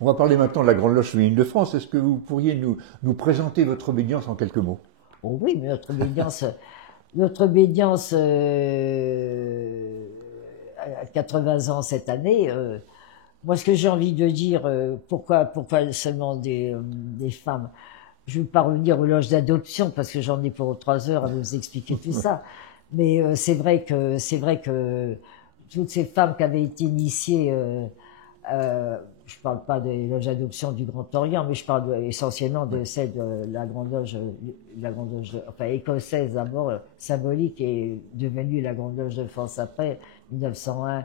On va parler maintenant de la Grande Loge féminine de France. Est-ce que vous pourriez nous présenter votre obédience en quelques mots? Oh oui, mais notre obédience à 80 ans cette année, moi ce que j'ai envie de dire, pourquoi seulement des femmes? Je ne vais pas revenir aux loges d'adoption parce que j'en ai pour 3 heures à vous expliquer tout ça. Mais c'est vrai que toutes ces femmes qui avaient été initiées, je ne parle pas des loges d'adoption du Grand Orient, mais je parle essentiellement de celle de la grande loge, enfin écossaise d'abord, symbolique, et devenue la Grande Loge de France après 1901.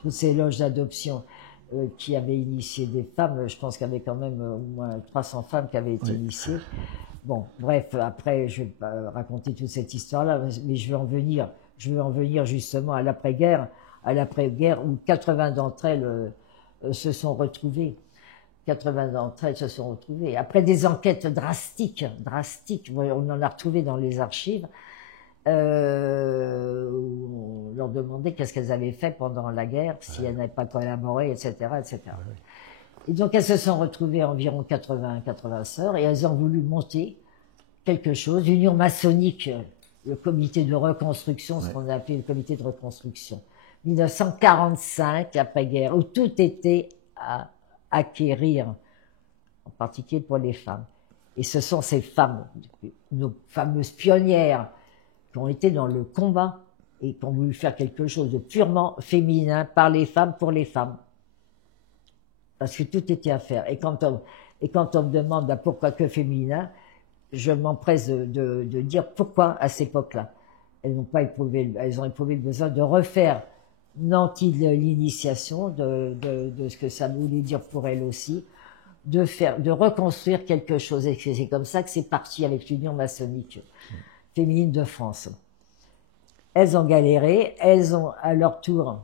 Toutes ces loges d'adoption qui avaient initié des femmes, je pense qu'il y avait quand même au moins 300 femmes qui avaient été initiées. Bon, bref, après, je vais pas raconter toute cette histoire-là, mais je veux en venir justement à l'après-guerre où 80 d'entre elles se sont retrouvées. 80 d'entre elles se sont retrouvées. Après des enquêtes drastiques, on en a retrouvé dans les archives, où on leur demandait qu'est-ce qu'elles avaient fait pendant la guerre, si elles n'avaient pas collaboré, etc., etc. Et donc elles se sont retrouvées environ 80 sœurs, et elles ont voulu monter quelque chose, l'union maçonnique, le comité de reconstruction, ce qu'on a appelé le comité de reconstruction. 1945, après-guerre, où tout était à acquérir, en particulier pour les femmes. Et ce sont ces femmes, nos fameuses pionnières, qui ont été dans le combat et qui ont voulu faire quelque chose de purement féminin, par les femmes, pour les femmes. Parce que tout était à faire. Et quand on me demande pourquoi que féminin, je m'empresse de dire pourquoi à cette époque-là. Elles ont éprouvé le besoin de refaire nanti de l'initiation, de ce que ça voulait dire pour elles aussi, de reconstruire quelque chose. Et c'est comme ça que c'est parti avec l'Union maçonnique féminine de France. Elles ont galéré, elles ont à leur tour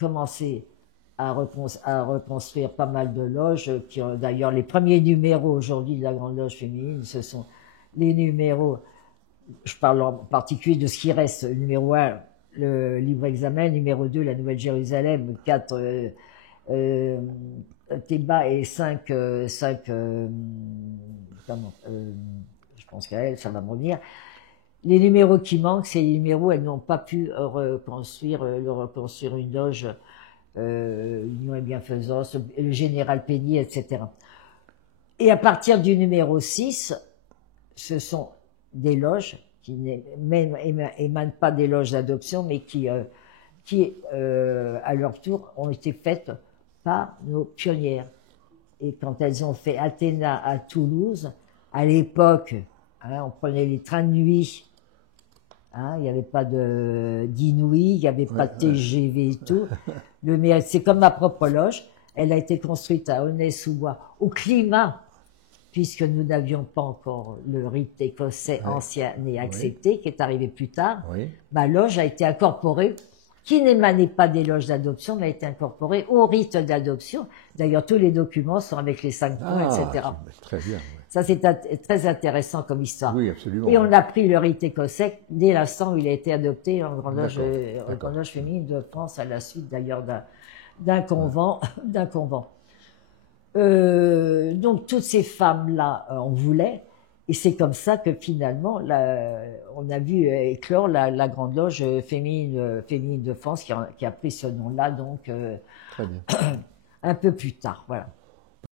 commencé à reconstruire pas mal de loges, qui ont d'ailleurs les premiers numéros aujourd'hui de la Grande Loge féminine, ce sont les numéros, je parle en particulier de ce qui reste, numéro 1, le livre examen, numéro 2, la Nouvelle Jérusalem, 4, Théba, et 5, je pense qu'à elle, ça va me revenir. Les numéros qui manquent, c'est les numéros, elles n'ont pas pu reconstruire une loge, Union et Bienfaisance, le Général Pénier, etc. Et à partir du numéro 6, ce sont des loges qui n'émanent pas des loges d'adoption, mais qui à leur tour, ont été faites par nos pionnières. Et quand elles ont fait Athéna à Toulouse, à l'époque, on prenait les trains de nuit, il n'y avait pas d'Inouï, il n'y avait pas de TGV et tout. C'est comme ma propre loge. Elle a été construite à Aulnay-sous-Bois, au climat, puisque nous n'avions pas encore le rite écossais ancien et accepté, qui est arrivé plus tard. Ma loge a été incorporée, qui n'émanait pas des loges d'adoption, mais a été incorporée au rite d'adoption. D'ailleurs, tous les documents sont avec les 5 points, etc. Très bien. Ça, c'est très intéressant comme histoire. Oui, absolument. Et on a pris le rite écossais dès l'instant où il a été adopté en Grande Loge féminine de France, à la suite d'ailleurs d'un convent. Donc toutes ces femmes-là, on voulait, et c'est comme ça que finalement, on a vu éclore la Grande Loge féminine de France, qui a pris ce nom-là, donc Très bien. un peu plus tard, voilà.